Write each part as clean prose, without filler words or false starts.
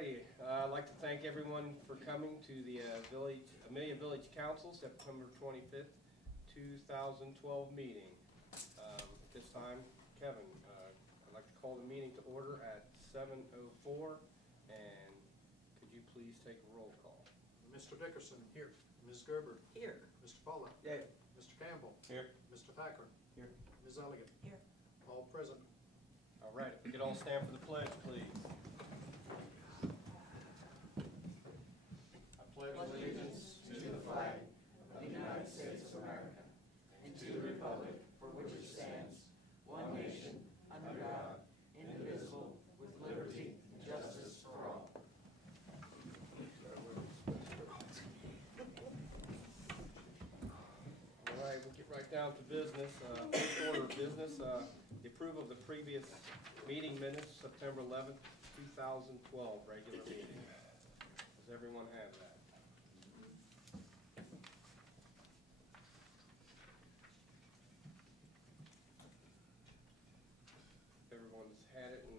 righty, I'd like to thank everyone for coming to the Amelia Village Council September 25th, 2012 meeting. At this time, Kevin, I'd like to call the meeting to order at 7:04, and could you please take a roll call? Mr. Dickerson. Here. Ms. Gerber. Here. Mr. Pollack. Yay. Mr. Campbell. Here. Mr. Thacker. Here. Ms. Elliott. Here. All present. All right, if we could all stand for the pledge, please. I pledge allegiance to the flag of the United States of America and to the republic for which it stands, one nation, under God, indivisible, with liberty and justice for all. All right, we'll get right down to business. First order of business, the approval of the previous meeting minutes, September 11th, 2012, regular meeting. Does everyone have that? Everyone's had it and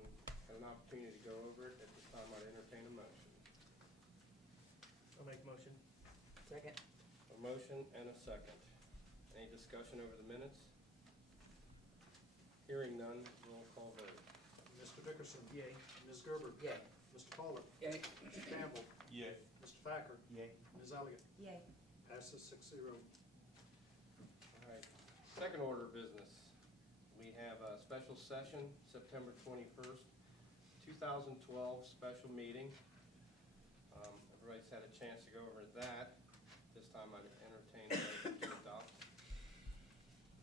had an opportunity to go over it. At this time, I'd entertain a motion. I'll make a motion. Second. A motion and a second. Any discussion over the minutes? Hearing none, roll call vote. Mr. Dickerson. Yay. Ms. Gerber. Yay. Mr. Pollack. Yay. Mr. Campbell. Yay. Mr. Thacker. Yay. Ms. Elliott. Yay. Passes 6-0. All right. Second order of business. We have a special session, September 21st, 2012, special meeting. Everybody's had a chance to go over that. This time I'd entertain a motion to adopt.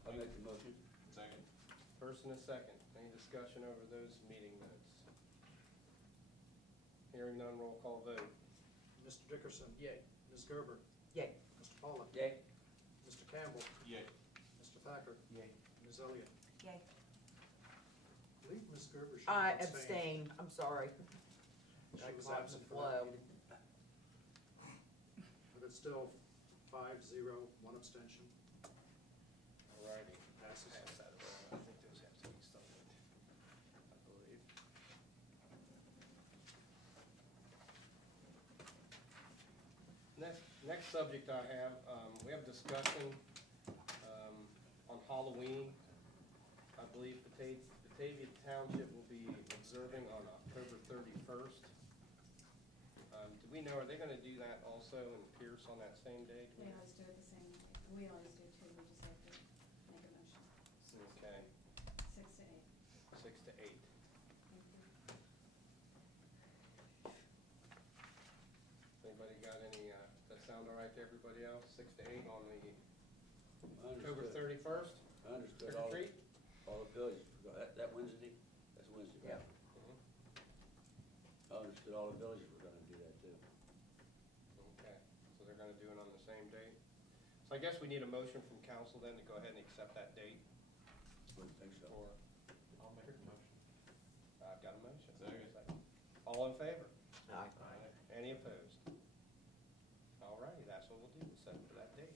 I'll make the motion. Second. First and a second. Any discussion over those meeting minutes? Hearing none, roll call vote. Mr. Dickerson. Yay. Ms. Gerber. Yay. Mr. Pollack. Yay. Mr. Campbell. Yay. Mr. Thacker. Yay. Ms. Elliott. Yay. I believe Ms. Gerber should I abstain. abstain, I'm sorry. She Got was caught in absent the for that flow. meeting. But it's still 5-0, one abstention. All righty. Passes. Pass that around. I think those have to be signed, I believe. Next subject I have, we have discussion on Halloween. I believe Batavia Township will be observing on October 31st. Do we know, are they going to do that also in Pierce on that same day? Do They we- always do it the same way. We always do too, we just have to make a motion. Okay, 6 to 8. 6 to 8. Anybody got any, that sound all right to everybody else? 6 to 8 on the October 31st? I understood Trick or treat? all the villages, that Wednesday, that's Wednesday, right? I understood all the villages were gonna do that too. Okay, so they're gonna do it on the same date? So I guess we need a motion from council then to go ahead and accept that date Wouldn't think so. for, I'll make a motion. I've got a motion. Second. All in favor? Aye. Any opposed? All righty, that's what we'll do, we'll set it for that date.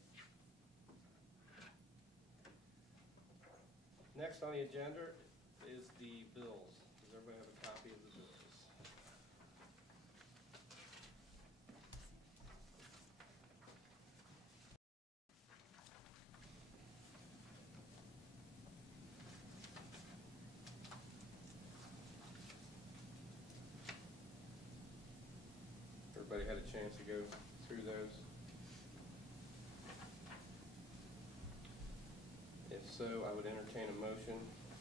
Next on the agenda is the bills. Does everybody have a copy of the bills? Everybody had a chance to go through those? If so, I would entertain a motion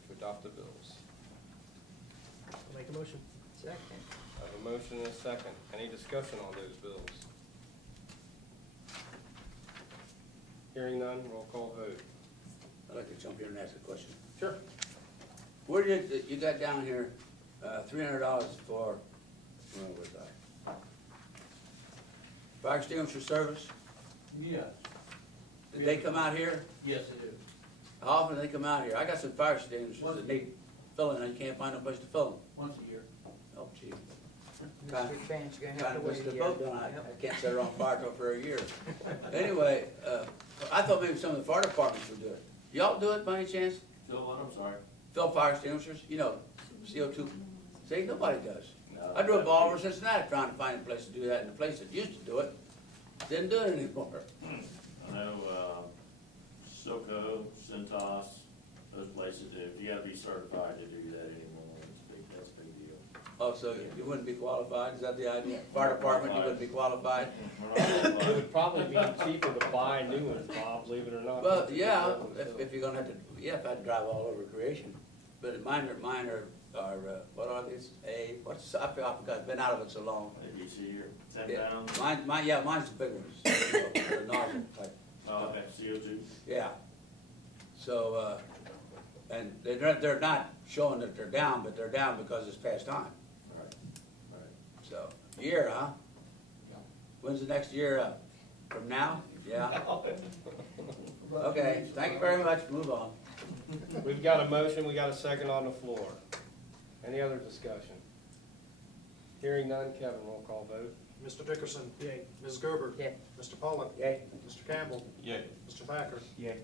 to adopt the bills. I'll make a motion. Second. I have a motion and a second. Any discussion on those bills? Hearing none, roll call vote. I'd like to jump in and ask a question. Sure. Where did, you got down here, $300 for, where was I? Fire extinguisher service? Yes, Did they come out here? yes it is. How often do they come out here? I got some fire extinguishers that need filling, and you can't find no place to fill them. Once a year. Oh, gee. District Bench, you're gonna Kind have of to missed wait the a year. boat, don't I? Yep. I can't set it on fire till for a year. Anyway, I thought maybe some of the fire departments would do it. Y'all do it by any chance? So what, I'm sorry? Fill fire extinguishers, you know, CO2. See, nobody does. No, I drove all over Cincinnati trying to find a place to do that, and the place that used to do it didn't do it anymore. I know, SoCo, Centos, those places, if you gotta be certified to do that anymore, that's a big deal. Oh, so you wouldn't be qualified, is that the idea? Fire department, you wouldn't be qualified? We're not It qualified. would probably be cheaper to buy new ones, Bob, believe it or not. Well, yeah, if you're gonna have to, yeah, if I had to drive all over Creation, but mine are, what are these? I forgot, I've been out of it so long. ABC or 10 Yeah, pounds? mine's the big ones, the nozzle type. Oh, okay, CO2. Yeah. So, and they're not showing that they're down, but they're down because it's past time. Right, right. So, year, huh? When's the next year up? From now? Yeah. Okay, thank you very much, move on. We've got a motion, we got a second on the floor. Any other discussion? Hearing none, Kevin, roll call vote. Mr. Dickerson. Yay. Ms. Gerber. Yay. Mr. Pollock. Yay. Mr. Campbell. Yay. Mr. Thacker. Yay.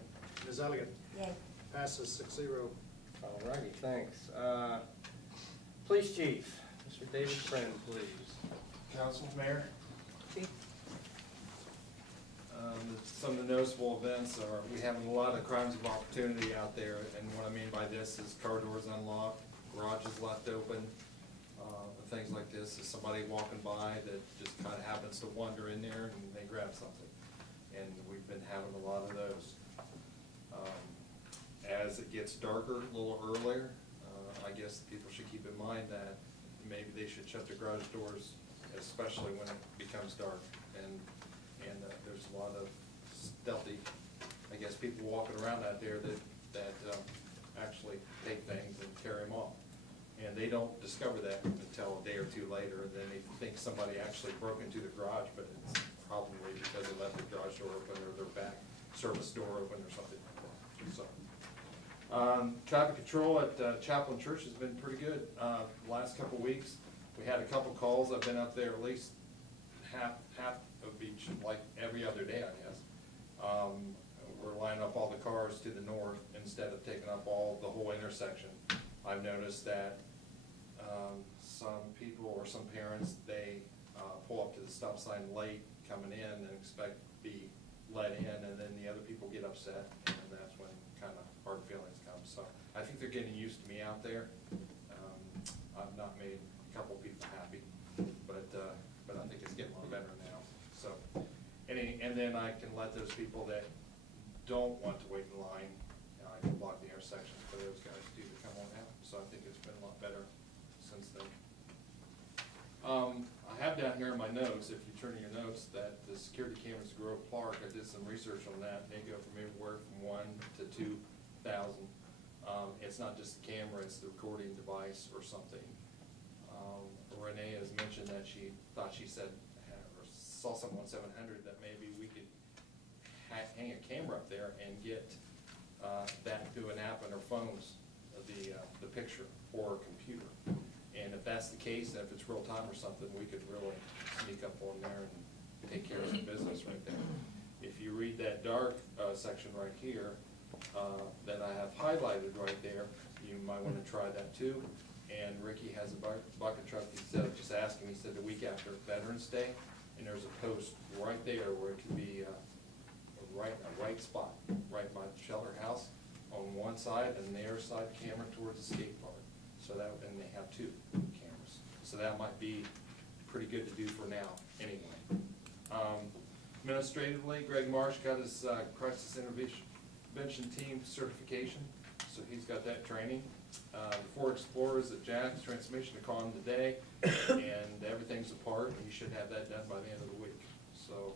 Ms. Elliott. Yay. Passes 6-0. All righty, thanks. Police Chief, Mr. David Friend, please. Council, Mayor. Some of the noticeable events are, we have a lot of crimes of opportunity out there, and what I mean by this is car doors unlocked, garages left open, things like this, is somebody walking by that just kind of happens to wander in there and they grab something. And we've been having a lot of those. As it gets darker, a little earlier, I guess people should keep in mind that maybe they should shut their garage doors, especially when it becomes dark. And there's a lot of stealthy, I guess, people walking around out there that actually take things and carry them off. And they don't discover that until a day or two later, and then they think somebody actually broke into the garage, but it's probably because they left the garage door open or their back service door open or something like that. So, traffic control at Chaplain Church has been pretty good. The last couple weeks, we had a couple calls. I've been up there at least half of each, like every other day, I guess. We're lining up all the cars to the north instead of taking up the whole intersection. I've noticed that some people or some parents, they pull up to the stop sign late coming in and expect to be let in, and then the other people get upset, and that's when kind of hard feelings come. So I think they're getting used to me out there. I've not made a couple people happy, but I think it's getting a lot better now. So, and then I can let those people that don't want to wait in line, I can block the intersections for those guys to come on out. So I think it's been a lot better since then. I have down here in my notes, if you turn in your notes, that the security cameras at Grove Park, I did some research on that. They go from anywhere from 1 to 2,000. It's not just the camera, it's the recording device or something. Renee has mentioned that she thought she said, or saw something on 700 that maybe we could hang a camera up there and get that through an app on our phones, the picture or a computer. And if that's the case, if it's real time or something, we could really sneak up on there and take care of some business right there. If you read that dark section right here that I have highlighted right there, you might want to try that too. And Ricky has a bucket truck. Instead of just asking, he said the week after Veterans Day, and there's a post right there where it could be a right spot, right by the shelter house on one side, and the other side camera towards the skate park. So that, and they have 2 cameras. So that might be pretty good to do for now, anyway. Administratively, Greg Marsh got his crisis intervention team certification, so he's got that training. The 4 Explorers at Jack's transmission to call him today, and everything's apart, and he should have that done by the end of the week. So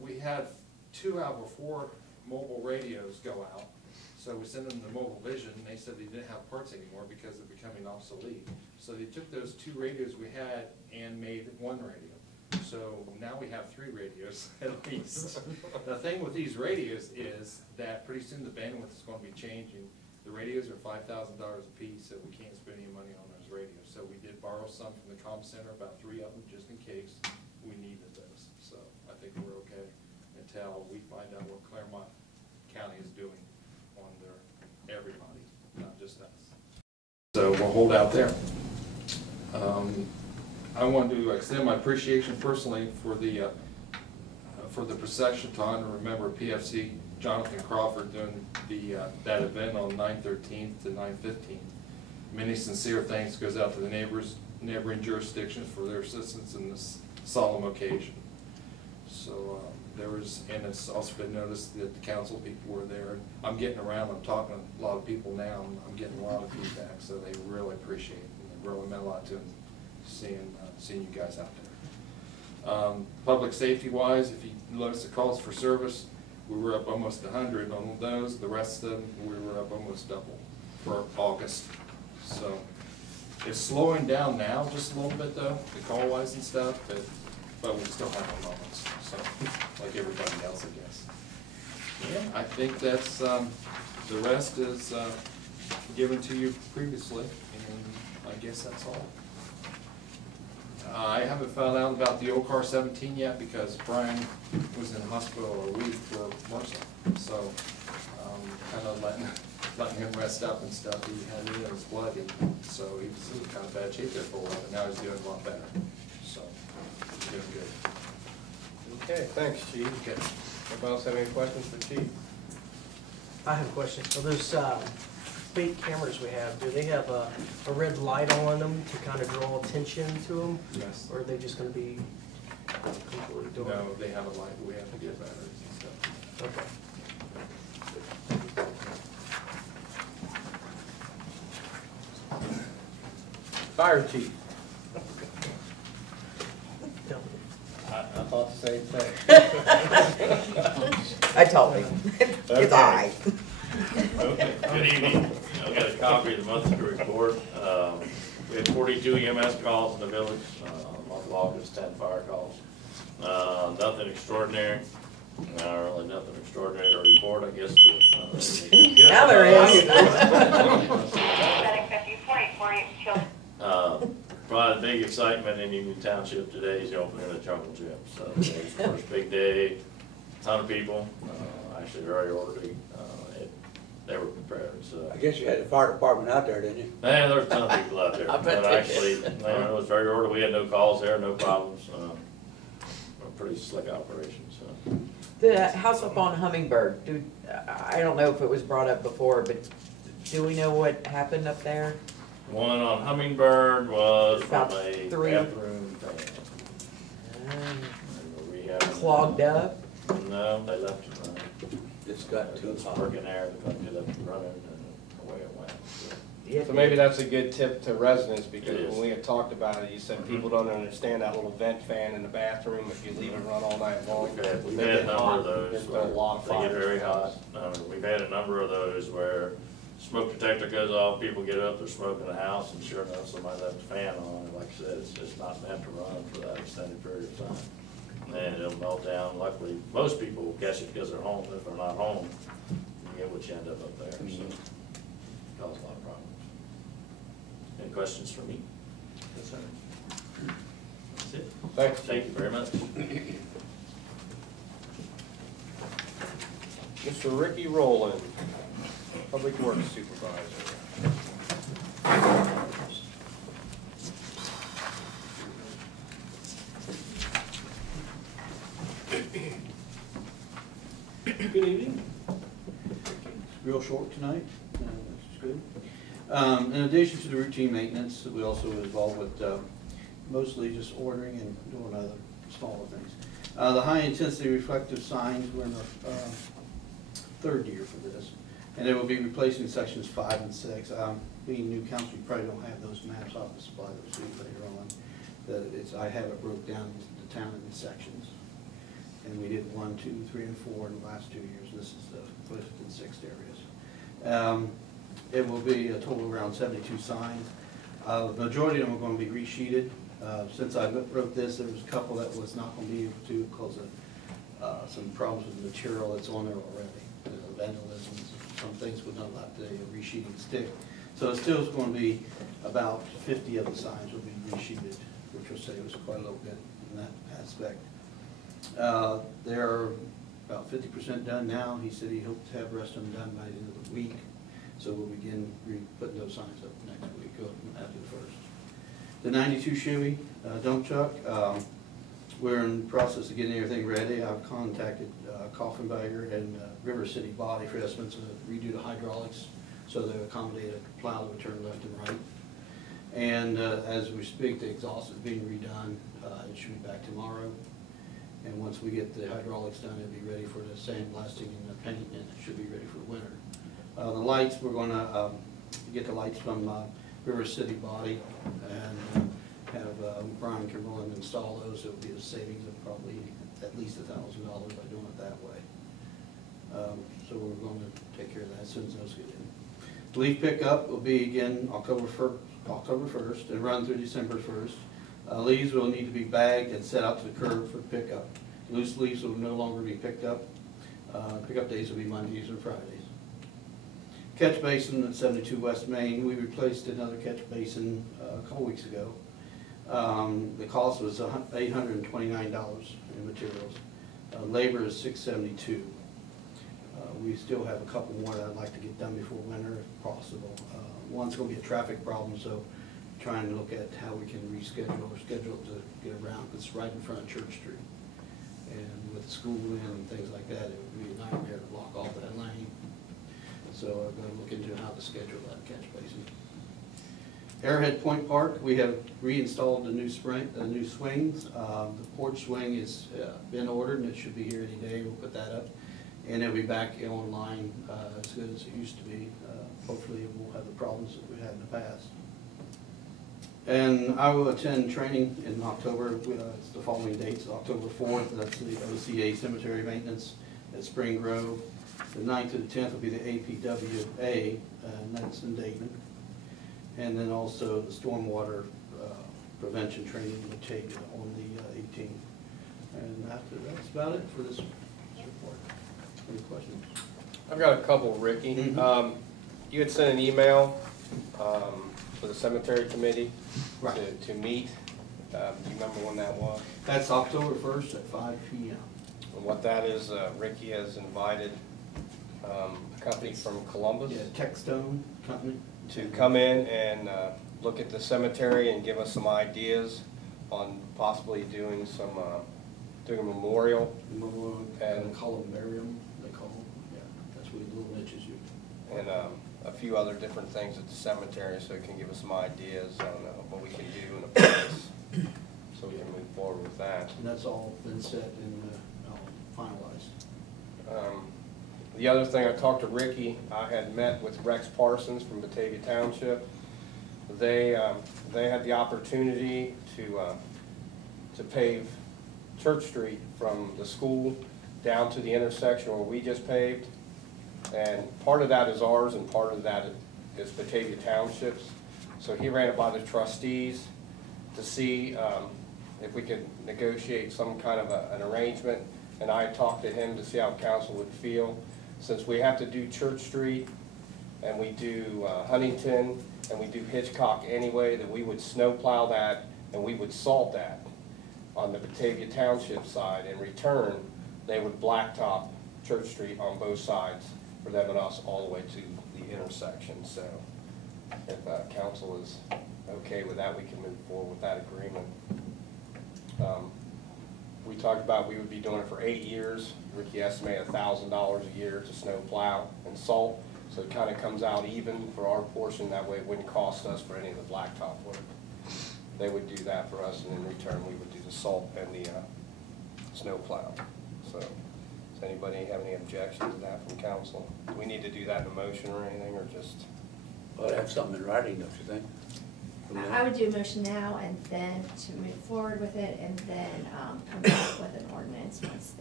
we had 2 out of 4 mobile radios go out. So we sent them to Mobile Vision, and they said they didn't have parts anymore because they're becoming obsolete. So they took those 2 radios we had and made 1 radio. So now we have 3 radios at least. The thing with these radios is that pretty soon the bandwidth is going to be changing. The radios are $5,000 a piece, so we can't spend any money on those radios. So we did borrow some from the comm center, about 3 of them, just in case we needed those. So I think we're okay until we find out what Claremont County is doing on everybody, not just us. So we'll hold out there. I wanted to extend my appreciation personally for the procession time and remember PFC Jonathan Crawford doing that event on 9/13 to 9/15. Many sincere thanks goes out to the neighboring jurisdictions for their assistance in this solemn occasion. So and it's also been noticed that the council people were there. I'm getting around, I'm talking to a lot of people now, and I'm getting a lot of feedback, so they really appreciate it. And it really meant a lot to them seeing you guys out there. Public safety wise, if you notice the calls for service, we were up almost 100 on those. The rest of them, we were up almost double for August. So it's slowing down now just a little bit though, the call wise and stuff, but we still have our moments, so, like everybody else, I guess. Yeah, I think that's, the rest is, given to you previously, and I guess that's all. I haven't found out about the old car 17 yet because Brian was in the hospital a week for MRSA, so, kind of letting him rest up and stuff. He had it in his blood, and so he was in kind of bad shape there for a while, but now he's doing a lot better, so, he's doing good. Okay, thanks, Chief. Okay. Anybody else have any questions for Chief? I have a question. So those fake cameras we have, do they have a red light on them to kind of draw attention to them? Yes. Or are they just gonna be completely dark? No, they have a light, but we have to get batteries and stuff. Okay. Fire Chief. Tell me. I thought the same thing. I told him. It's all right. Okay, good evening. I got a copy of the monthly report. We had 42 EMS calls in the village, month of August, 10 fire calls. Nothing extraordinary, really nothing extraordinary to report, I guess. Now there is. Probably the big excitement in Union Township today is the opening of the jungle gym. So it's the first big day, ton of people, actually very orderly. They were prepared, so. I guess you had the fire department out there, didn't you? Man, there was a ton of people out there. I bet But they actually, did. man, it was very orderly. We had no calls there, no problems. A pretty slick operation, so. The house up on Hummingbird, I don't know if it was brought up before, but do we know what happened up there? One on Hummingbird was from About a 3. bathroom fan. We had Clogged up? No, they left it running. It's got too It's hot. working there, they left it running, and away it went. So, So maybe that's a good tip to residents, because It is. when we had talked about it, you said people don't understand that little vent fan in the bathroom, if you leave it run all night long. We've they had a get number hot. of those. There's been a lot of They get fires. very hot. We've had a number of those where smoke detector goes off, people get up, they're smoking the house, and sure enough, somebody left the fan on. And like I said, it's just not meant to run for that extended period of time. And it'll melt down. Luckily, most people will catch it because they're home. If they're not home, you get what you end up there, so cause a lot of problems. Any questions for me? Yes, sir. That's it. Thanks. Thank you very much. Mr. Ricky Rowland, Public Works Supervisor. Good evening. Real short tonight, which is good. In addition to the routine maintenance, we also involved with mostly just ordering and doing other smaller things. The high-intensity reflective signs, we're in the third year for this, and it will be replacing sections 5 and 6. Being new council, you probably don't have those maps. I'll have to supply those to you later on. I have it broke down into the town in sections. And we did 1, 2, 3, and 4 in the last 2 years. This is the 5th and 6th areas. It will be a total around 72 signs. The majority of them are going to be resheeted. Since I wrote this, there was a couple that was not going to be able to because of some problems with the material that's on there already. Vandalism, some things would not let the resheeting stick. So it still is going to be about 50 of the signs will be resheeted, which will say it was quite a little bit in that aspect. They're about 50% done now. He said he hoped to have the rest of them done by the end of the week. So we'll begin putting those signs up next week, after the 1st. the 92 Chevy dump truck. We're in the process of getting everything ready. I've contacted Coffenberger and River City Body for estimates to redo the hydraulics so they accommodate a plow that would turn left and right. And as we speak, the exhaust is being redone. It should be back tomorrow. And once we get the hydraulics done, it'll be ready for the sandblasting and the paint, and it should be ready for winter. The lights, we're gonna get the lights from River City Body and have Brian Kimberlin install those. It'll be a savings of probably at least $1,000 by doing it that way. So we're going to take care of that as soon as those get in. The leaf pickup will be again October 1st and run through December 1st. Leaves will need to be bagged and set out to the curb for pickup. Loose leaves will no longer be picked up. Pickup days will be Mondays and Fridays. Catch basin at 72 West Main, we replaced another catch basin a couple weeks ago. The cost was $829 in materials. Labor is $672. We still have a couple more that I'd like to get done before winter if possible. One's going to be a traffic problem, so trying to look at how we can reschedule or schedule to get around. It's right in front of Church Street. And with school in and things like that, it would be a nightmare to block off that lane. So I'm going to look into how to schedule that catch basin. Arrowhead Point Park, we have reinstalled the new swings. The porch swing has been ordered and it should be here any day. We'll put that up. And it'll be back online as good as it used to be. Hopefully it won't have the problems that we had in the past. And I will attend training in October. It's the following dates: October 4th, that's the OCA cemetery maintenance at Spring Grove. The 9th to the 10th will be the APWA, and that's in Dayton. And then also the stormwater prevention training in Batavia on the 18th. And after that's about it for this report. Any questions? I've got a couple, Ricky. Mhm. You had sent an email for the cemetery committee to meet. Do you remember when that was? That's October 1st at 5 p.m. And what that is, Ricky has invited a company from Columbus Yeah, Techstone Company. to come in and look at the cemetery and give us some ideas on possibly doing some, doing a memorial. And columbarium, they call them. Yeah, that's what the little niches use. And a few other different things at the cemetery, so it can give us some ideas on what we can do in a place, so we can move forward with that. And that's all been set and finalized. The other thing, I talked to Ricky. I had met with Rex Parsons from Batavia Township. They had the opportunity to pave Church Street from the school down to the intersection where we just paved. And part of that is ours and part of that is Batavia Township's. So he ran it by the trustees to see if we could negotiate some kind of an arrangement. And I talked to him to see how council would feel. Since we have to do Church Street and we do Huntington and we do Hitchcock anyway, that we would snow plow that and we would salt that on the Batavia Township side. In return, they would blacktop Church Street on both sides for them and us all the way to the intersection. So if council is okay with that, we can move forward with that agreement. We talked about we would be doing it for 8 years. Ricky estimated $1,000 a year to snow plow and salt. So it kind of comes out even for our portion. That way it wouldn't cost us for any of the blacktop work. They would do that for us, and in return we would do the salt and the snow plow. So does anybody have any objection to that from council? Do we need to do that in a motion or anything, or just? Well, have something in writing, don't you think? I would do a motion now and then to move forward with it and then come back with an ordinance once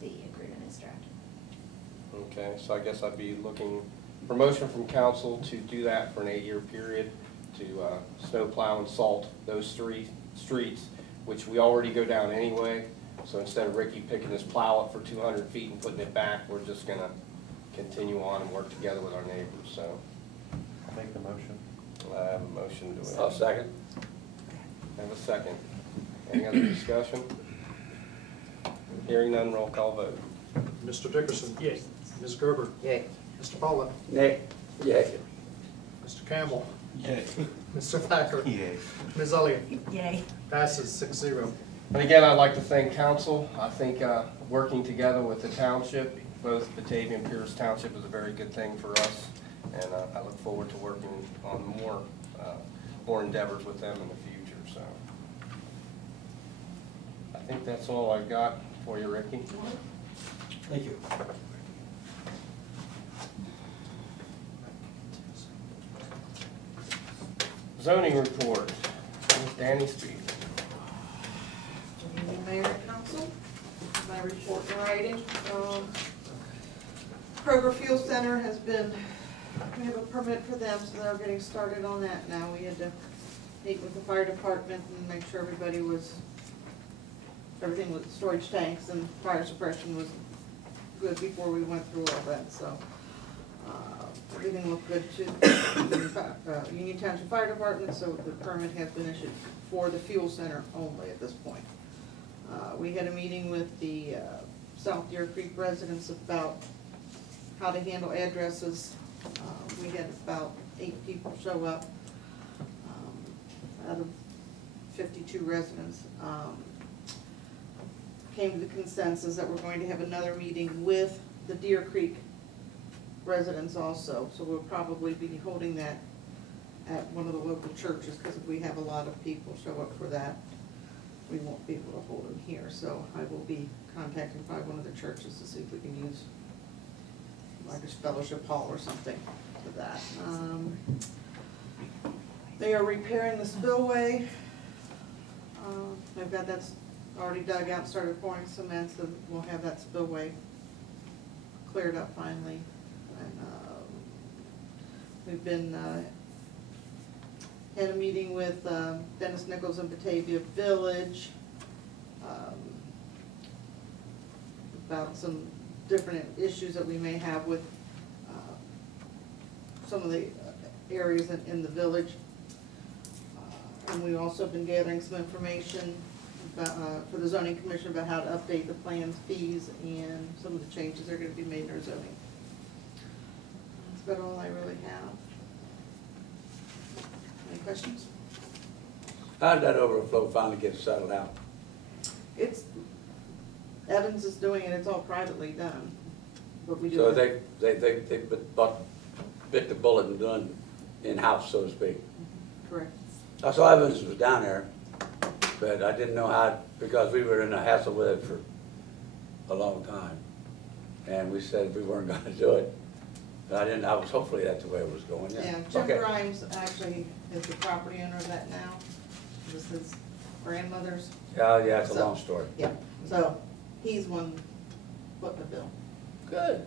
the agreement is drafted. Okay, so I guess I'd be looking for motion from council to do that for an 8-year period, to snow plow and salt those 3 streets, which we already go down anyway. So instead of Ricky picking his plow up for 200 feet and putting it back, we're just gonna continue on and work together with our neighbors, so. Make the motion. I have a motion to. I'll second. Have a second. Any other discussion? Hearing none, roll call vote. Mr. Dickerson? Yes. Ms. Gerber? Yay. Mr. Pollock? Nay. Yay. Mr. Campbell? Yay. Mr. Thacker? Yay. Ms. Elliott? Yay. Passes 6-0. And again, I'd like to thank council. I think working together with the township, both Batavia and Pierce Township, is a very good thing for us. And I look forward to working on more endeavors with them in the future, so. I think that's all I got for you, Ricky. Thank you. Zoning report, Ms. Danny speak. Good evening, Mayor and Council. My report in writing. Kroger Fuel Center has been, we have a permit for them, so they're getting started on that now. We had to meet with the fire department and make sure everything with storage tanks and fire suppression was good before we went through all that, so. Everything looked good to Union Township Fire Department, so the permit has been issued for the fuel center only at this point. We had a meeting with the South Deer Creek residents about how to handle addresses. We had about 8 people show up out of 52 residents. Came to the consensus that we're going to have another meeting with the Deer Creek residents also, so we'll probably be holding that at one of the local churches, because if we have a lot of people show up for that, we won't be able to hold them here. So I will be contacting probably one of the churches to see if we can use like a fellowship hall or something for that. They are repairing the spillway. They've got that already dug out, started pouring cement, so we'll have that spillway cleared up finally. We've been, had a meeting with Dennis Nichols in Batavia Village about some different issues that we may have with some of the areas in the village. And we've also been gathering some information about, for the zoning commission about how to update the plans, fees, and some of the changes that are going to be made in our zoning. That's about all I really have. Any questions? How did that overflow finally get settled out? It's, Evans is doing it, it's all privately done, but we do. So it. they bit the bullet and done in-house, so to speak. Correct. I saw Evans was down there, but I didn't know how, because we were in a hassle with it for a long time. And we said we weren't gonna do it. But I was, hopefully that's the way it was going, yeah. Yeah, Jim Okay. Grimes actually is the property owner of that now. This is his grandmother's. Yeah, it's a So- long story. Yeah, so he's one footing the bill. Good.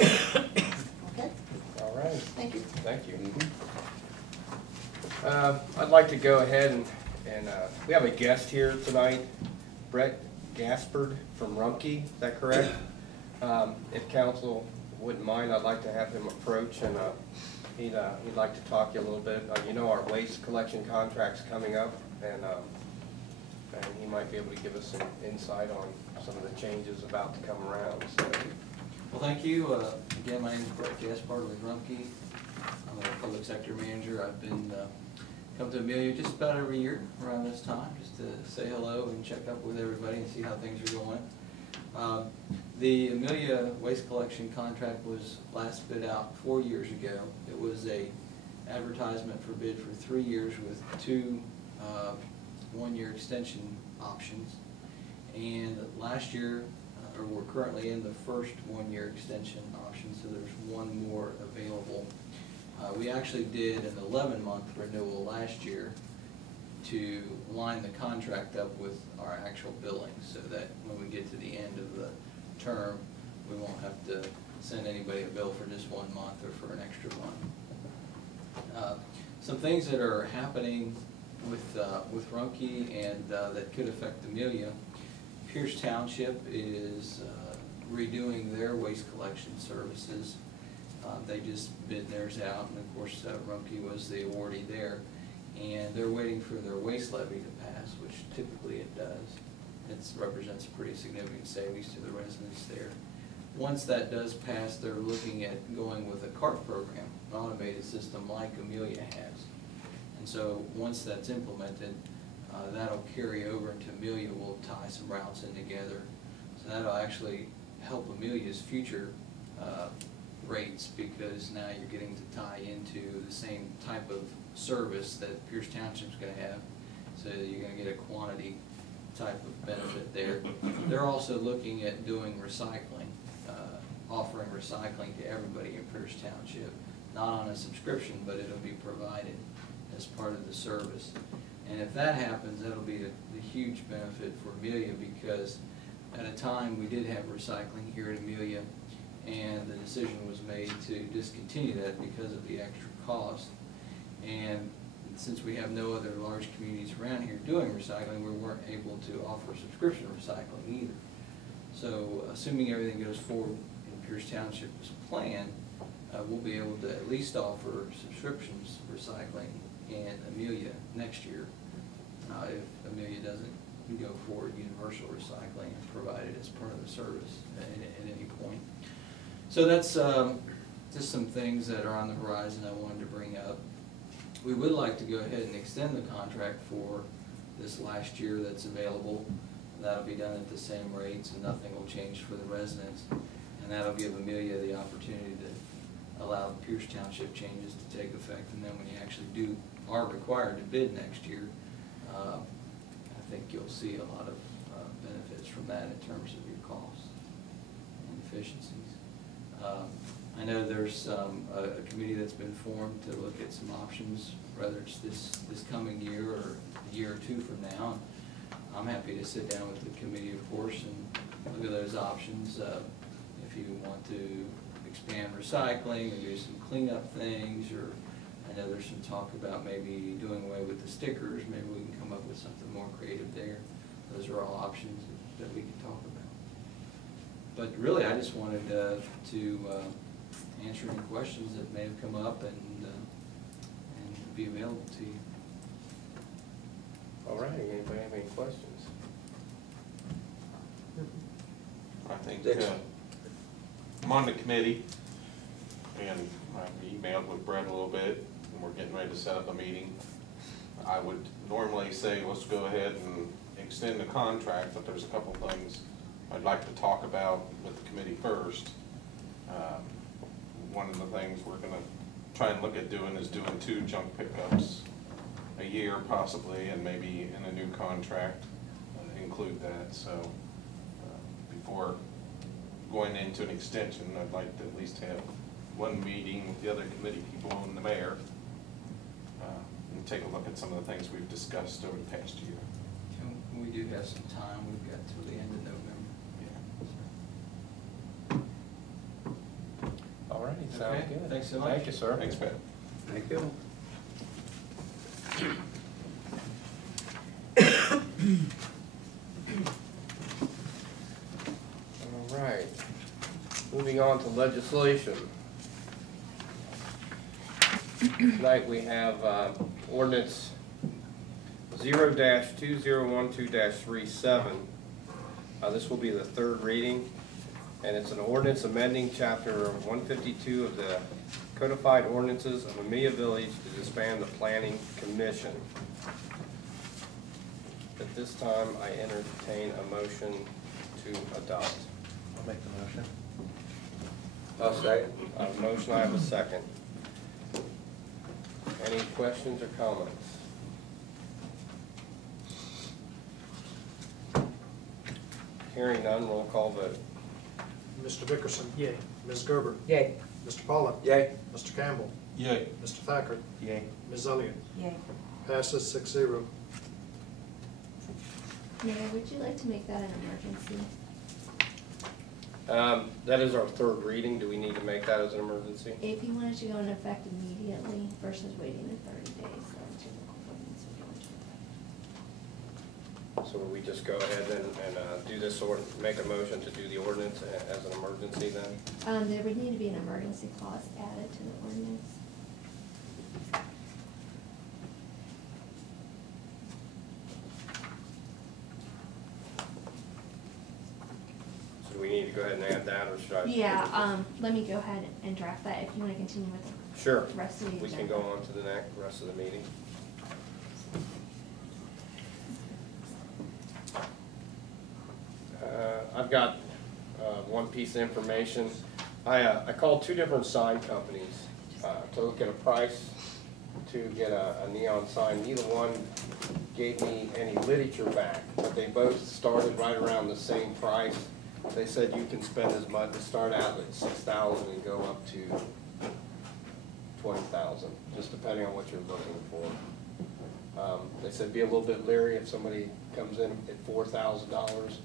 Okay, All right, thank you. thank you. Mhm. I'd like to go ahead and we have a guest here tonight, Brett Gaspard from Rumpke, is that correct? If council wouldn't mind, I'd like to have him approach and he'd like to talk to you a little bit. You know, our waste collection contract's coming up and he might be able to give us some insight on some of the changes about to come around, so. Well, thank you. Again, my name is Brett Gaspard with Rumpke. I'm a public sector manager. I've been, come to Amelia just about every year around this time, just to say hello and check up with everybody and see how things are going. The Amelia waste collection contract was last bid out 4 years ago. It was a advertisement for bid for 3 years with 2 one-year extension options. And last year, or we're currently in the first one-year extension option, so there's one more available. We actually did an 11-month renewal last year to line the contract up with our actual billing, so that when we get to the end of the term, we won't have to send anybody a bill for just 1 month or for an extra month. Some things that are happening with Rumpke and that could affect Amelia. Pierce Township is redoing their waste collection services. They just bid theirs out, and of course Rumpke was the awardee there. And they're waiting for their waste levy to pass, which typically it does. It represents a pretty significant savings to the residents there. once that does pass, they're looking at going with a cart program, an automated system like Amelia has. And so once that's implemented, that'll carry over into Amelia. We'll tie some routes in together. So that'll actually help Amelia's future rates, because now you're getting to tie into the same type of service that Pierce Township's gonna have. So you're gonna get a quantity type of benefit there. They're also looking at doing recycling, offering recycling to everybody in Pierce Township, not on a subscription, but it'll be provided as part of the service. And if that happens, that'll be a huge benefit for Amelia, because at a time we did have recycling here at Amelia, and the decision was made to discontinue that because of the extra cost. And since we have no other large communities around here doing recycling, we weren't able to offer subscription recycling either. So assuming everything goes forward in Pierce Township's plan, we'll be able to at least offer subscriptions recycling in Amelia next year. If Amelia doesn't go forward, universal recycling is provided as part of the service at any point. So that's just some things that are on the horizon I wanted to bring up. We would like to go ahead and extend the contract for this last year that's available. That'll be done at the same rates, and nothing will change for the residents. And that'll give Amelia the opportunity to allow the Pierce Township changes to take effect. And then when you actually are required to bid next year, I think you'll see a lot of benefits from that in terms of your costs and efficiencies. I know there's a committee that's been formed to look at some options, whether it's this coming year or a year or two from now. I'm happy to sit down with the committee, of course, and look at those options. If you want to expand recycling or do some cleanup things, or I know there's some talk about maybe doing away with the stickers. Maybe we can come up with something more creative there. Those are all options that we can talk about. But really, I just wanted to answer any questions that may have come up and be available to you. All right, anybody have any questions? I think I'm on the committee, and I've emailed with Brett a little bit, and we're getting ready to set up a meeting. I would normally say let's go ahead and extend the contract, but there's a couple things I'd like to talk about with the committee first. One of the things we're going to try and look at doing is doing 2 junk pickups a year possibly, and maybe in a new contract include that. So before going into an extension, I'd like to at least have one meeting with the other committee people and the mayor and take a look at some of the things we've discussed over the past year. And we do have some time. We've got till the end of November. All right, sounds Okay, good. thanks so much. Thank you, sir. Thanks, Pat. Thank you. All right, moving on to legislation. Tonight we have ordinance 0-2012-37. This will be the 3rd reading, and it's an ordinance amending Chapter 152 of the Codified Ordinances of Amelia Village to disband the Planning Commission. At this time, I entertain a motion to adopt. I'll make the motion. I'll second. I have a motion, I have a second. Any questions or comments? Hearing none, roll call vote. Mr. Dickerson? Yay. Ms. Gerber? Yay. Mr. Pollock? Yay. Mr. Campbell? Yay. Mr. Thacker? Yay. Ms. Elliott? Yay. Passes 6-0. Mayor, would you like to make that an emergency? That is our 3rd reading. Do we need to make that as an emergency? If you wanted to go into effect immediately versus waiting the 30 days, so typical ordinance would go into effect. So will we just go ahead and do this, or make a motion to do the ordinance as an emergency then? There would need to be an emergency clause added to the ordinance. So do we need to go ahead and add that, or should I? Yeah, let me go ahead and draft that if you wanna continue with the Sure. rest of the We agenda. can go on to the rest of the meeting. I've got one piece of information. I called 2 different sign companies to look at a price to get a neon sign. Neither one gave me any literature back, but they both started right around the same price. They said you can spend as much, to start out at $6,000 and go up to $20,000, just depending on what you're looking for. They said be a little bit leery if somebody comes in at $4,000.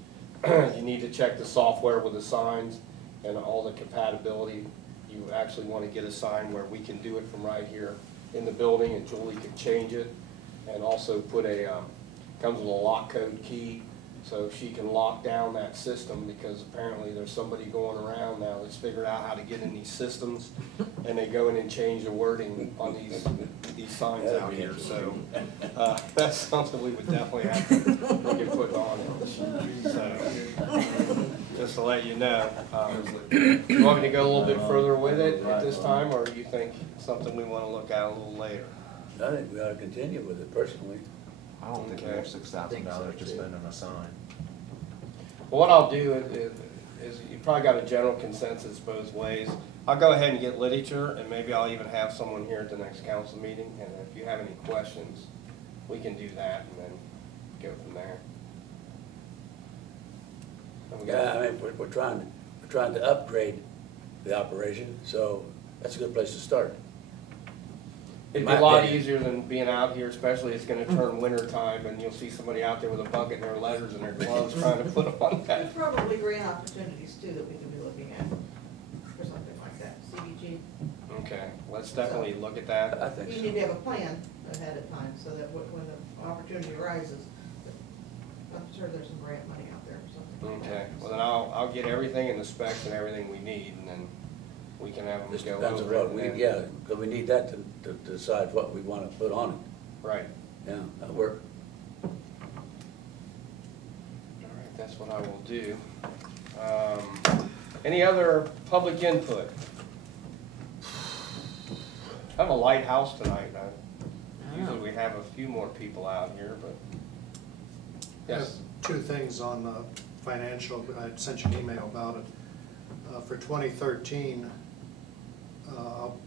You need to check the software with the signs and all the compatibility. You actually want to get a sign where we can do it from right here in the building, and Julie can change it, and also put comes with a lock code key, so she can lock down that system, because apparently there's somebody going around now that's figured out how to get in these systems, and they go in and change the wording on these signs out here, so that's something we would definitely have to look at putting on it. So, just to let you know, you want me to go a little bit further with it at this time, or do you think something we want to look at a little later? I think we ought to continue with it personally. I don't think we have $6,000 to spend on a sign. Well, what I'll do is you probably got a general consensus both ways. I'll go ahead and get literature, and maybe I'll even have someone here at the next council meeting, and if you have any questions, we can do that and then go from there. And we got- Yeah, I mean, we're trying to upgrade the operation, so that's a good place to start. It'd be a lot easier than being out here, especially it's gonna turn winter time, and you'll see somebody out there with a bucket and their letters and their gloves trying to put them on that. There's probably grant opportunities too that we can be looking at for something like that, CDG. Okay, let's definitely look at that. I think You so. need to have a plan ahead of time so that when the opportunity arises, I'm sure there's some grant money out there for something like Okay, that. well then I'll get everything in the specs and everything we need, and then we can have them This go depends on over it. what we, and then- yeah, because we need that to decide what we want to put on it. Right. Yeah, that'll work. All right, that's what I will do. Any other public input? I have a light house tonight. Usually we have a few more people out here, but, I have yes. 2 things on financial, I sent you an email about it. For 2013, I'll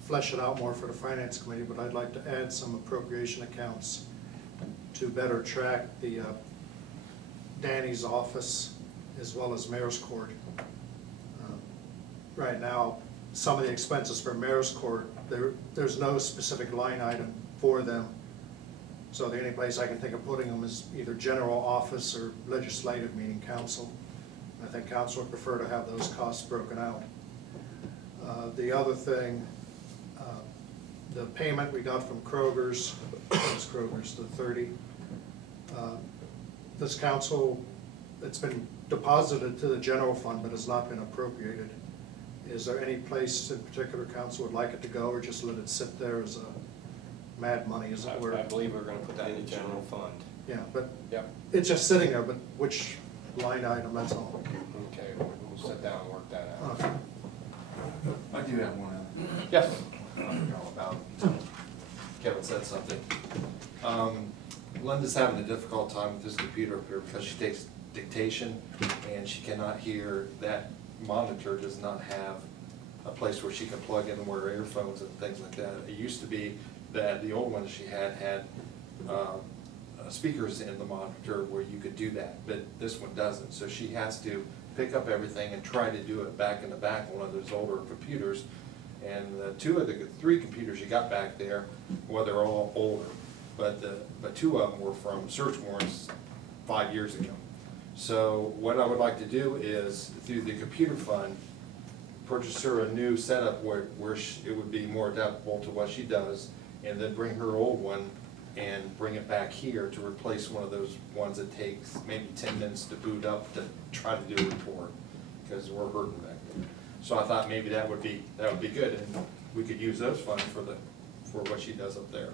flesh it out more for the finance committee, but I'd like to add some appropriation accounts to better track the Danny's office as well as Mayor's Court. Right now, some of the expenses for Mayor's Court, there's no specific line item for them. So the only place I can think of putting them is either general office or legislative, meaning council. I think council would prefer to have those costs broken out. The other thing, the payment we got from Kroger's, the 30. This council, it's been deposited to the general fund, but has not been appropriated. Is there any place in particular council would like it to go, or just let it sit there as a mad money, as it were? I believe we're gonna put that in the general fund. Yeah, but Yep. it's just sitting there, but which line item, that's all. Okay, we'll sit down and work that out. Okay. I do have one Yes. I don't know about, Kevin said something. Linda's having a difficult time with this computer up here because she takes dictation and she cannot hear. That monitor does not have a place where she can plug in and wear earphones and things like that. It used to be that the old one she had speakers in the monitor where you could do that, but this one doesn't. So she has to pick up everything and try to do it back in the back of one of those older computers. And 2 of the 3 computers you got back there, well, they're all older, but 2 of them were from search warrants 5 years ago. So what I would like to do is, through the computer fund, purchase her a new setup where it would be more adaptable to what she does, and then bring her old one and bring it back here to replace one of those ones that takes maybe 10 minutes to boot up to try to do a report, because we're hurting back there. So I thought maybe that would be good, and we could use those funds for what she does up there,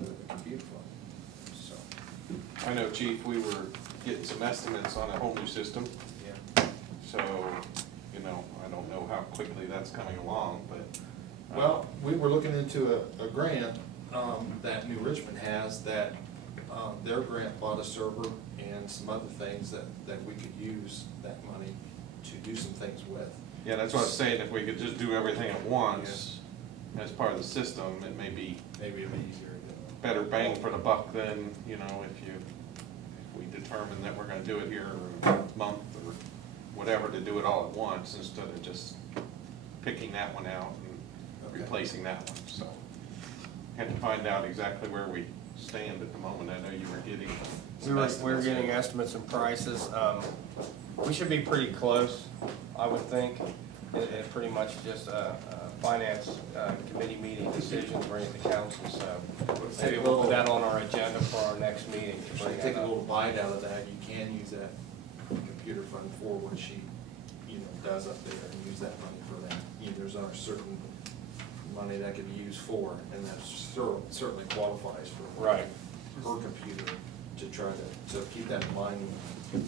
the computer fund, so. I know, Chief, we were getting some estimates on a whole new system. Yeah. So, you know, I don't know how quickly that's coming along, but. Well, we were looking into a grant that New Richmond has that their grant bought a server and some other things that we could use that money to do some things with. Yeah, that's what I was saying, if we could just do everything at once as part of the system, it may be Maybe it'd be easier to do. better bang for the buck than, you know, if we determine that we're gonna do it here in a month or whatever, to do it all at once instead of just picking that one out and replacing that one, so. Had to find out exactly where we stand at the moment. I know you were getting some We were estimates. getting estimates and prices. We should be pretty close, I would think. It's pretty much just a finance committee meeting decision to bring it to council, so maybe we'll put that on our agenda for our next meeting to bring Take that a up. little bite out of that, you can use that computer fund for what she, you know, does up there and use that money for that. You know, there's a certain money that could be used for, and that certainly qualifies for Right. her computer to try to keep that in mind when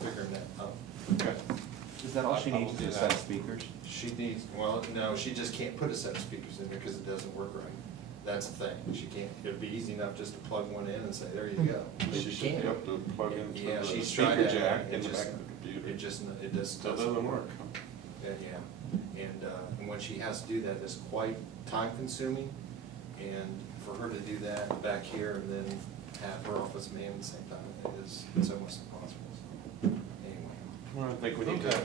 figuring that out. Okay. Is that all she I will needs do is a that. set of speakers? She needs, well, no, she just can't put a set of speakers in there because it doesn't work right. That's the thing, she can't, it'd be easy enough just to plug one in and say, there you go. But She should be able to plug into Yeah, the she's tried speaker that, jack and in the it back just- of the computer. It just Still doesn't work. Yeah, and when she has to do that, it's quite time consuming, and for her to do that back here and then have her office man at the same time, it's almost impossible, so, anyway. Well, I think we need to Okay.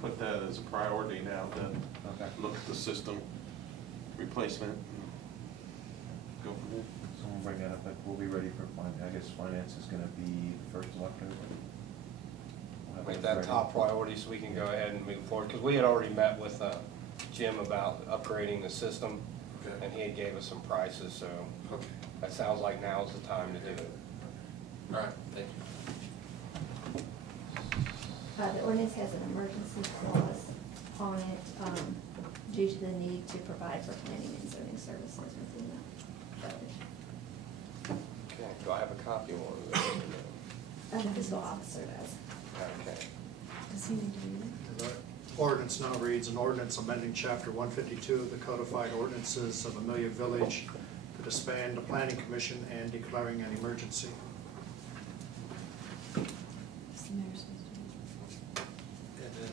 put that as a priority now, to look at the system replacement and go from there. Someone bring that up, but we'll be ready for, I guess finance is gonna be the 1st of October. We'll have Make it that ready. top priority so we can go ahead and move forward, because we had already met with Jim about upgrading the system, Okay. and he had gave us some prices, so Okay, that sounds like now's the time to do it. all right, thank you. The ordinance has an emergency clause on it, due to the need to provide for planning and zoning services within the village. Okay, do I have a copy of one of those? The fiscal officer does. Okay. Does he need to read it? The ordinance now reads, an ordinance amending chapter 152 of the codified ordinances of Amelia Village to disband the planning commission and declaring an emergency. And then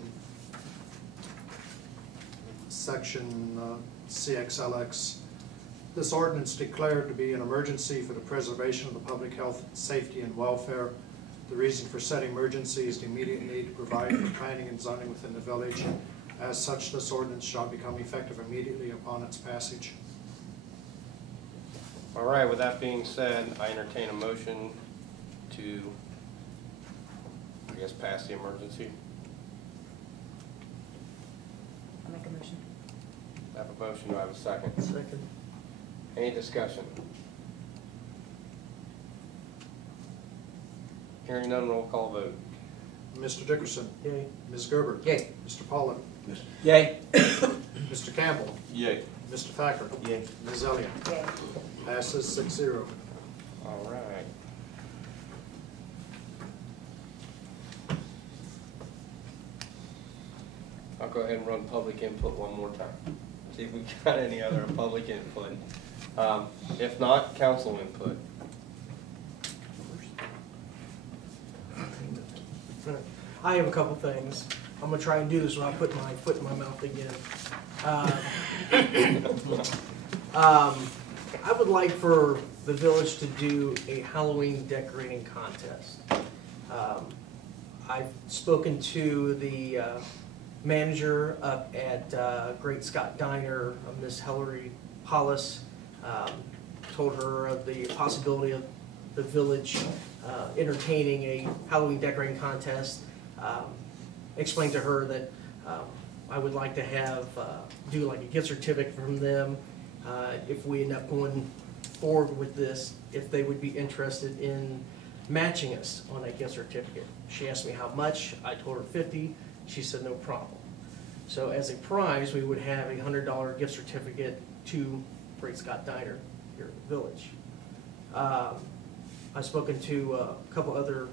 section CXLX, this ordinance declared to be an emergency for the preservation of the public health, safety, and welfare. The reason for said emergency is the immediate need to provide for planning and zoning within the village. As such, this ordinance shall become effective immediately upon its passage. All right, with that being said, I entertain a motion to, I guess, pass the emergency. I'll make a motion. I have a motion, do I have a second? Second. Any discussion? Hearing none, roll call vote. Mr. Dickerson? Yay. Ms. Gerber? Yay. Mr. Pollock? Yay. Mr. Campbell? Yay. Mr. Thacker? Yay. Ms. Elliott? Yay. Passes 6-0. All right. I'll go ahead and run public input one more time. See if we got any other public input. If not, council input. I have a couple things. I'm gonna try and do this without putting my foot in my mouth again. I would like for the village to do a Halloween decorating contest. I've spoken to the manager up at Great Scott Diner, Miss Hillary Hollis. Told her of the possibility of the village entertaining a Halloween decorating contest. Explained to her that I would like to have, do like a gift certificate from them. If we end up going forward with this, if they would be interested in matching us on that gift certificate. She asked me how much, I told her 50, she said no problem. So as a prize, we would have a $100 gift certificate to Great Scott Diner here in the village. I've spoken to a couple other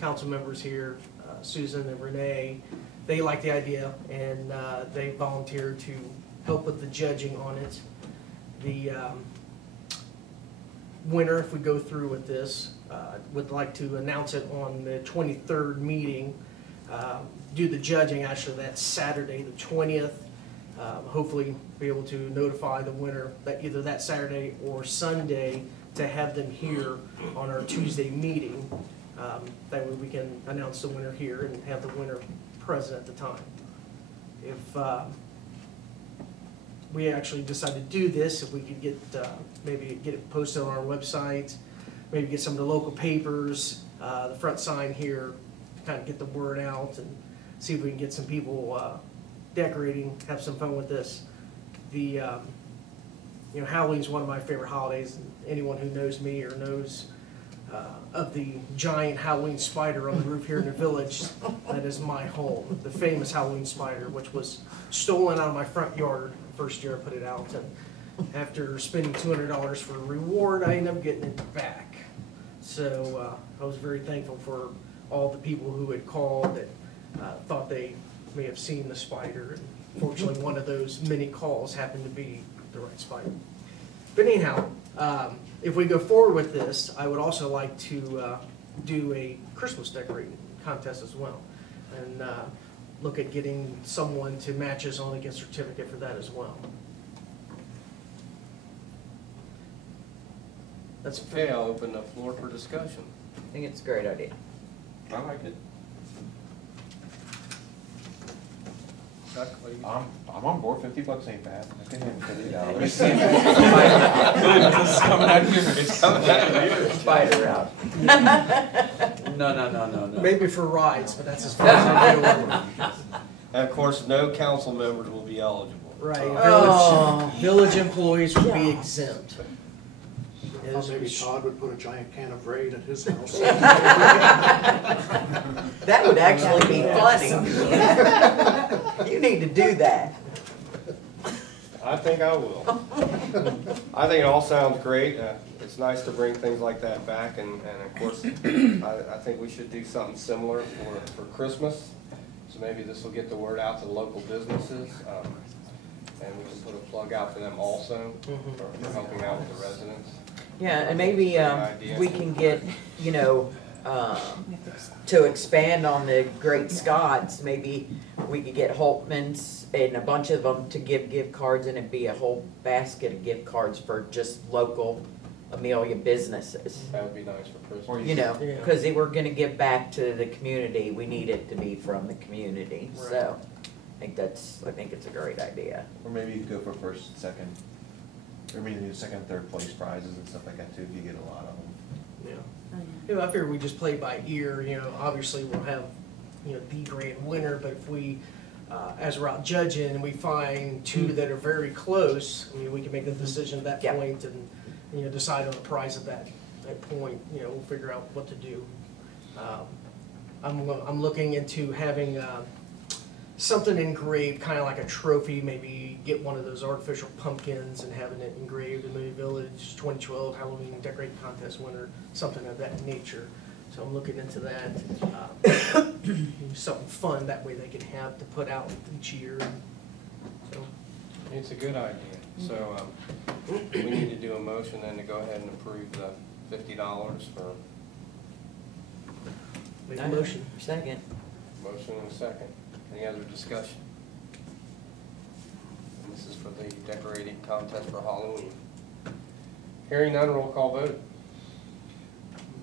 council members here. Susan and Renee, they like the idea, and they volunteered to help with the judging on it. The winner, if we go through with this, would like to announce it on the 23rd meeting. Do the judging actually that Saturday, the 20th. Hopefully be able to notify the winner that either that Saturday or Sunday to have them here on our Tuesday meeting. That way we can announce the winner here and have the winner present at the time. If we actually decide to do this, if we could get, maybe get it posted on our website, maybe get some of the local papers, the front sign here, kind of get the word out and see if we can get some people decorating, have some fun with this. The you know, Halloween's one of my favorite holidays, and anyone who knows me or knows of the giant Halloween spider on the roof here in the village, that is my home. The famous Halloween spider, which was stolen out of my front yard the first year I put it out, and after spending $200 for a reward, I ended up getting it back. So I was very thankful for all the people who had called that thought they may have seen the spider, and fortunately one of those many calls happened to be the right spider. But anyhow, if we go forward with this, I would also like to do a Christmas decorating contest as well, and look at getting someone to match us on a gift certificate for that as well. That's Okay, I'll open the floor for discussion. I think it's a great idea. I like it. Chuck, what do you? I'm on board, $50 ain't bad, I can handle $50. This is coming out of here, it's coming out of here. Spider out. No. maybe for rides, but that's as far as I go. And of course, no council members will be eligible. Right, Oh. village employees will be exempt. I thought maybe Todd would put a giant can of Raid at his house. That would actually be funny. You need to do that. I think I will. I think it all sounds great. It's nice to bring things like that back, and of course, I think we should do something similar for Christmas. So maybe this will get the word out to the local businesses, and we can put a plug out for them also for helping out with the residents. Yeah, and maybe we can get, you know, to expand on the Great Scots, maybe we could get Holtman's and a bunch of them to give gift cards, and it'd be a whole basket of gift cards for just local Amelia businesses. That would be nice for Christmas. You know, because we're gonna give back to the community, we need it to be from the community, so I think it's a great idea. Or maybe you could go for first, second, or maybe second, third place prizes and stuff like that too, if you get a lot of them. Yeah. You know, I figure we just play by ear, you know, obviously we'll have, you know, the grand winner, but if we, as we're out judging and we find two that are very close, I mean, we can make the decision at that point and, you know, decide on the prize at that point, you know, we'll figure out what to do. I'm looking into having, something engraved, kind of like a trophy, maybe get one of those artificial pumpkins and having it engraved, Amelia Village 2012 Halloween Decorating Contest winner, something of that nature. So I'm looking into that. Something fun, that way they can have to put out each year. So. It's a good idea. So we need to do a motion then to go ahead and approve the $50 for. Make a motion. Second. Motion and a second. Any other discussion? And this is for the decorating contest for Halloween. Hearing none, roll call vote.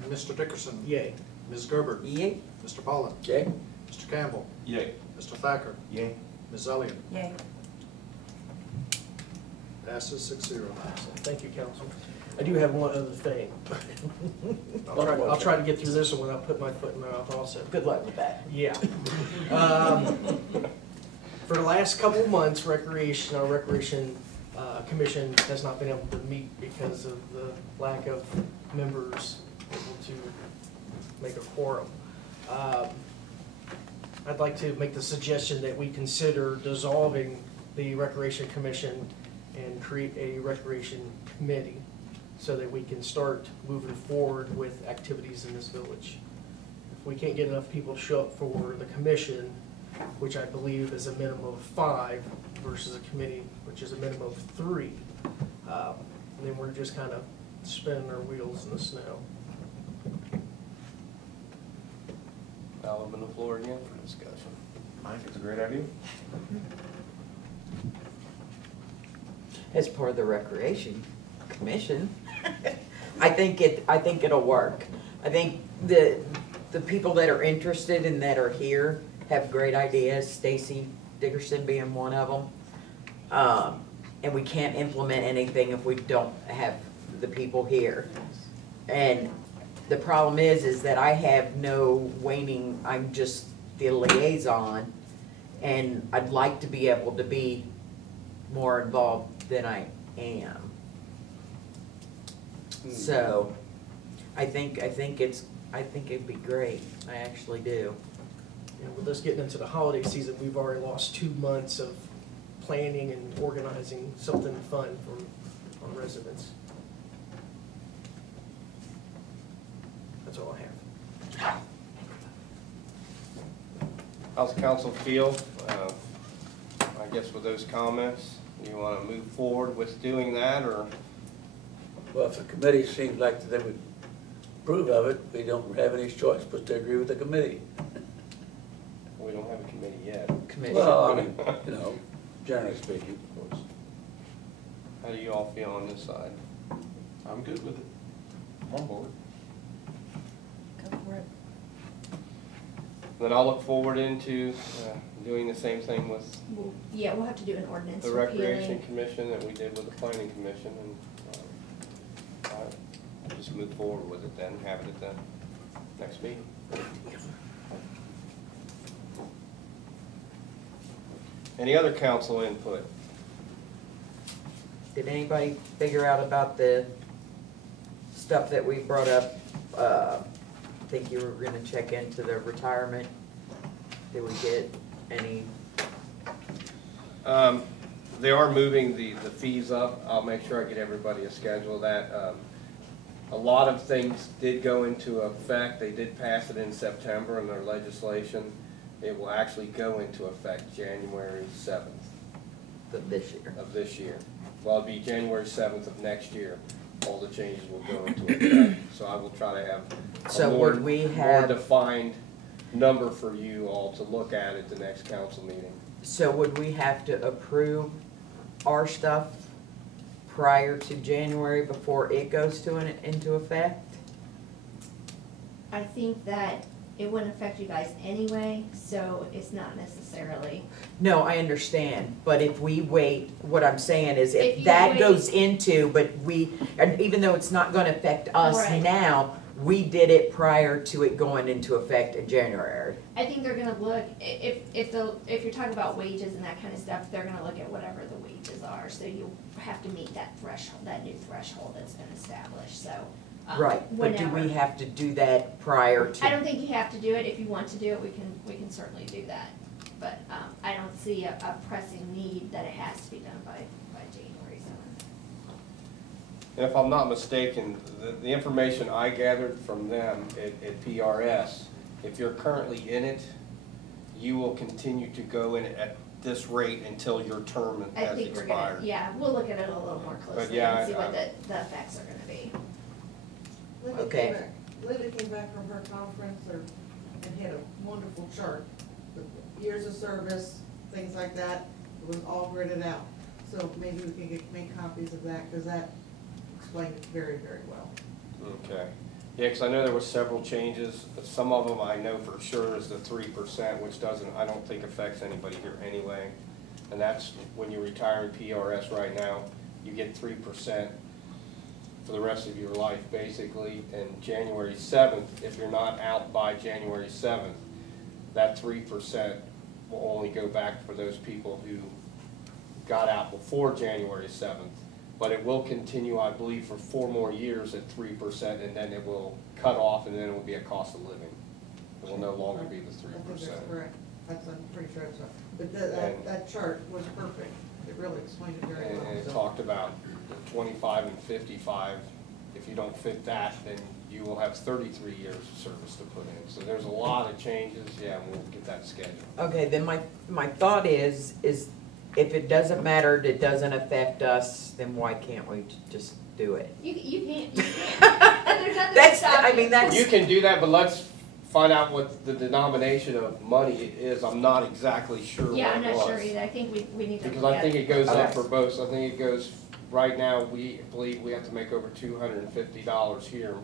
Mr. Dickerson. Yay. Ms. Gerber. Yay. Mr. Pollock. Yay? Mr. Campbell. Yay. Mr. Thacker. Yay. Ms. Elliott. Yay. Passes 6-0. Thank you, Council. I do have one other thing. I'll try to get through this one without putting my foot in my mouth also. Good luck with that. Yeah. For the last couple of months, our Recreation Commission has not been able to meet because of the lack of members able to make a quorum. I'd like to make the suggestion that we consider dissolving the Recreation Commission and create a Recreation Committee so that we can start moving forward with activities in this village. we can't get enough people to show up for the commission, which I believe is a minimum of 5 versus a committee, which is a minimum of 3. And then we're just kind of spinning our wheels in the snow. I'll open the floor again for discussion. I think it's a great idea. As part of the Recreation Commission, I think it'll work. I think the people that are interested and that are here have great ideas, Stacy Dickerson being one of them. And we can't implement anything if we don't have the people here. And the problem is that I have no waning, I'm just the liaison, and I'd like to be able to be more involved than I am. So, I think it'd be great, I actually do. And with us getting into the holiday season, we've already lost 2 months of planning and organizing something fun for our residents. That's all I have. How's the council feel? I guess with those comments, you want to move forward with doing that, or? Well, if the committee seems like they would approve of it, we don't have any choice but to agree with the committee. We don't have a committee yet. Commission. Well, I mean, you know, generally speaking, of course. How do you all feel on this side? I'm good with it. I'm on board. Go for it. Then I'll look forward into doing the same thing with Yeah, we'll have to do an ordinance the repealing. Recreation Commission that we did with the Planning Commission, and I'll just move forward with it then, have it at the next meeting. Any other council input? Did anybody figure out about the stuff that we brought up? I think you were gonna check into the retirement. Did we get any? They are moving the fees up. I'll make sure I get everybody a schedule of that. A lot of things did go into effect. They did pass it in September in their legislation. It will actually go into effect January 7th Of this year. of this year. Well, it'll be January 7th of next year. All the changes will go into effect. So I will try to have So a more would we have- defined number for you all to look at the next council meeting. So would we have to approve our stuff prior to January before it goes into effect? I think that it wouldn't affect you guys anyway, so it's not necessarily. No, I understand, but if we wait, what I'm saying is If if you that wait- goes into, and even though it's not gonna affect us Right. now, we did it prior to it going into effect in January. I think they're gonna look, if you're talking about wages and that kind of stuff, they're gonna look at whatever the wages are, so you have to meet that threshold, that new threshold that's been established, so. Right, but do we whenever. have to do that prior to? I don't think you have to do it. If you want to do it, we can certainly do that. But, I don't see a pressing need that it has to be done by January 7th. And if I'm not mistaken, the information I gathered from them at PRS, if you're currently in it, you will continue to go in at this rate until your term I has think we're gonna, expired. yeah, we'll look at it a little more closely yeah, and see what the effects are gonna be. Okay. Linda came back from her conference and had a wonderful chart. The years of service, things like that, it was all gridded out. So maybe we can make copies of that, because that explained it very, very well. Okay. Yeah, because I know there were several changes. Some of them I know for sure is the 3%, which I don't think affects anybody here anyway. And that's when you retire in PRS right now, you get 3% for the rest of your life, basically. And January 7th, if you're not out by January 7th, that 3% will only go back for those people who got out before January 7th. But it will continue, I believe, for 4 more years at 3%, and then it will cut off, and then it will be a cost of living. It will no longer be the 3%. I think that's correct. I'm pretty sure it's, but And- that chart was perfect. It really explained it very well. And it So- talked about the 25 and 55 If you don't fit that, then you will have 33 years of service to put in. So there's a lot of changes, yeah, and we'll get that scheduled. Okay, then my thought is if it doesn't matter, it doesn't affect us, then why can't we just do it? You can't. There's nothing to stop I you. mean, that's. You can do that, but let's find out what the denomination of money is. I'm not exactly sure what Yeah, I'm it not sure was. either. I think we need to. Because look I at think it goes up Okay. for both. I think it goes, right now, we believe we have to make over $250 here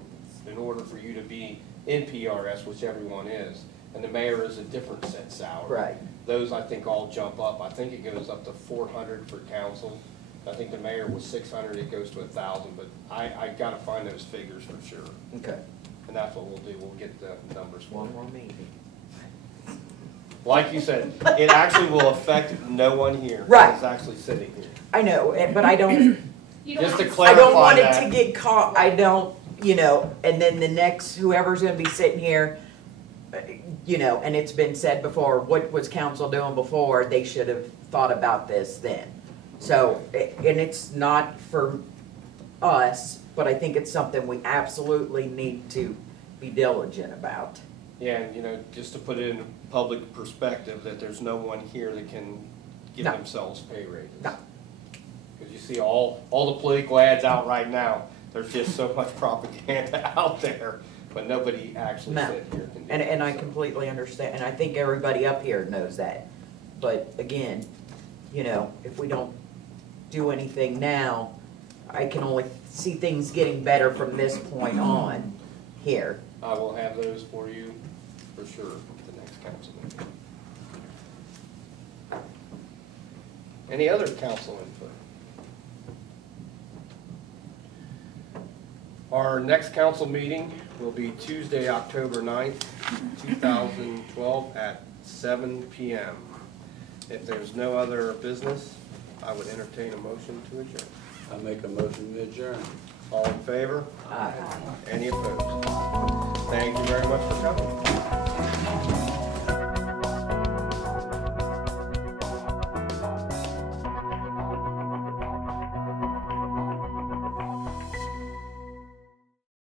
in order for you to be in PRS, which everyone is. And the mayor is a different set salary. Right. Those, I think, all jump up. I think it goes up to 400 for council. I think the mayor was 600, it goes to 1,000, but I gotta find those figures for sure. Okay. And that's what we'll do. We'll get the numbers for One you. more meeting. Like you said, it actually will affect no one here. Right. That's actually sitting here. I know, but I don't. You don't Just to have clarify I don't want it that. to get caught, I don't, and then the next, whoever's gonna be sitting here, and it's been said before, what was council doing before, they should have thought about this then. So, and it's not for us, but I think it's something we absolutely need to be diligent about. Yeah, and just to put it in public perspective, that there's no one here that can give No. themselves pay raises. No. Because you see all the political ads out right now, there's just so much propaganda out there, but nobody actually No. sit here can do And it, I so. completely understand, and I think everybody up here knows that. But again, if we don't do anything now, I can only see things getting better from this point on here. I will have those for you for sure at the next council meeting. Any other council input? Our next council meeting will be Tuesday, October 9th, 2012 at 7 p.m. If there's no other business, I would entertain a motion to adjourn. I make a motion to adjourn. All in favor? Aye. Any opposed?